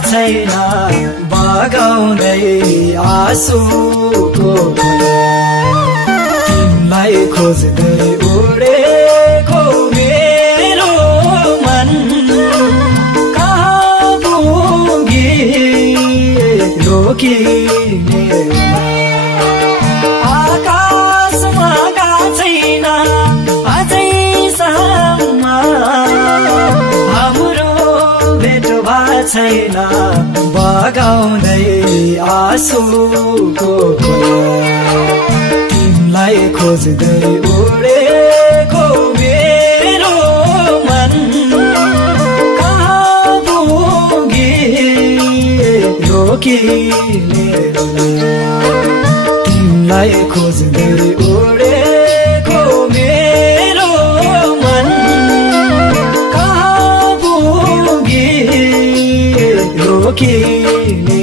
छैन बगाउँदै आँसुको तिमीलाई खोज्दै उडेको मेरो मन कहाँ पुगी रोकिने आकाशमा छैन अझैसम्म हाम्रो भेट भएको छैन बगाउँदै आँसुको तिमीलाई खोज्दै उडेको मेरो मन कहाँ पुगी रोकिने तिमीलाई खोज्दै उडेको मेरो मन कहाँ पुगी रोकिने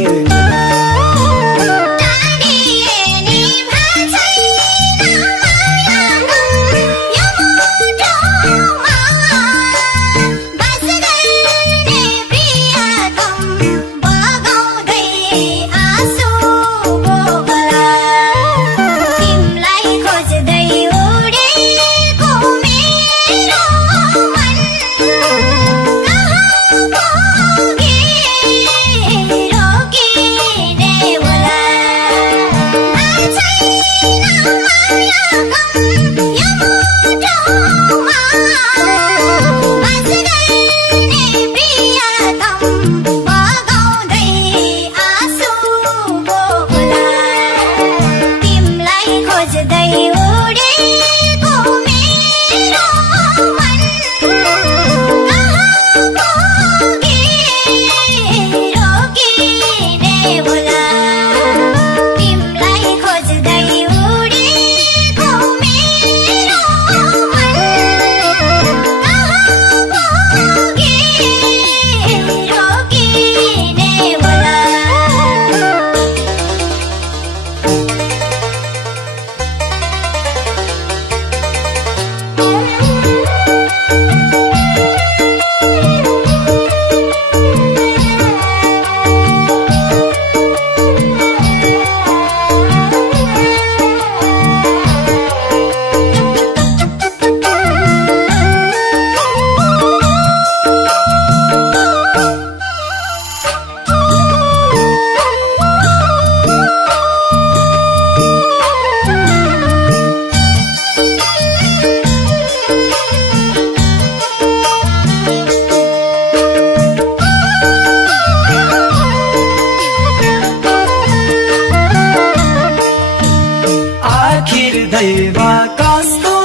दैवा कस्तो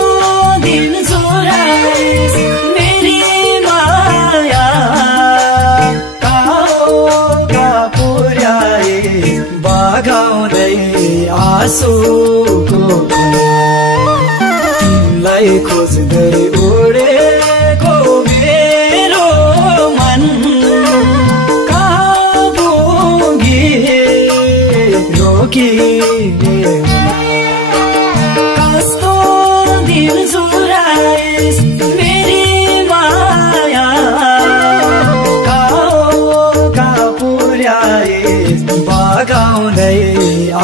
दिन जुराइस मेरी माया कहाँ पुर्याए बगाउँदै आँसुको तिमीलाई खोज्दै उडेको मेरो मन कहाँ पुगी रोकिने मेरी माया कहाँ पुर्याए बगाउँदै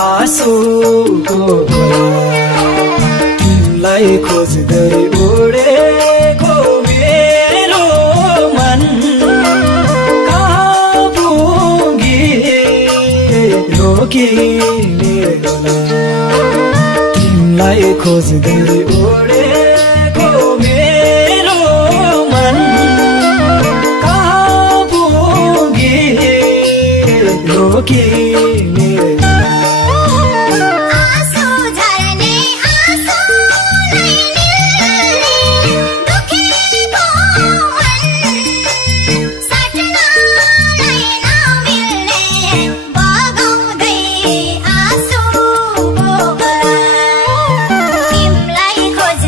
आँसुको तिमीलाई खोज्दै उडेको मेरो मन कहाँ पुगी रोकिने तिमीलाई खोज्दै उडेको मेरो मन कहाँ पुगी रोकिने खोज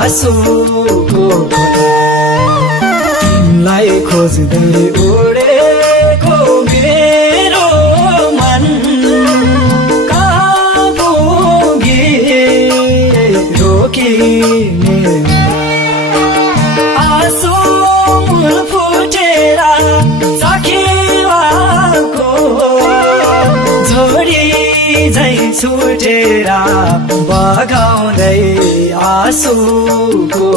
आँसुको तिमीलाई खोज्दै उडेको मेरो मन कहाँ पुगे रोकिने आँसु फुटेर सखिएको जोडी झै छुटेर बगाउँदै आँसुको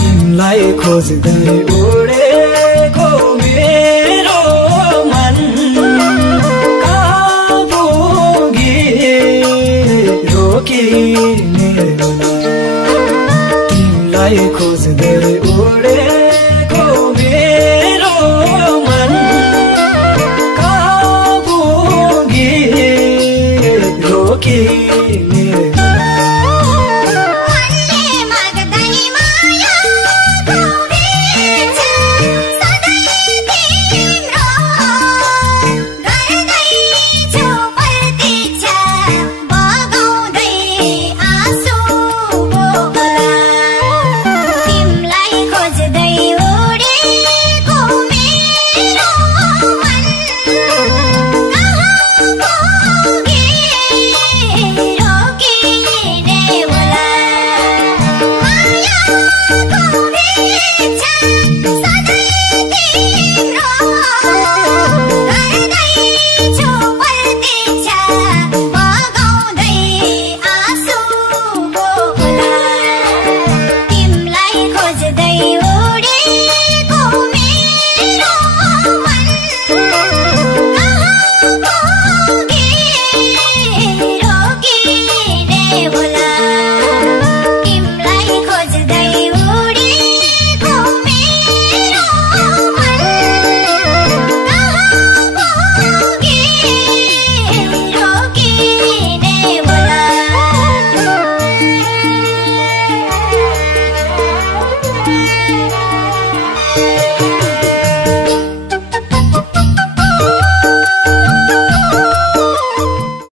तिमीलाई खोज्दै उडेको मेरो मन कहाँ पुगे रोकिने तिमीलाई खोज्दै उडे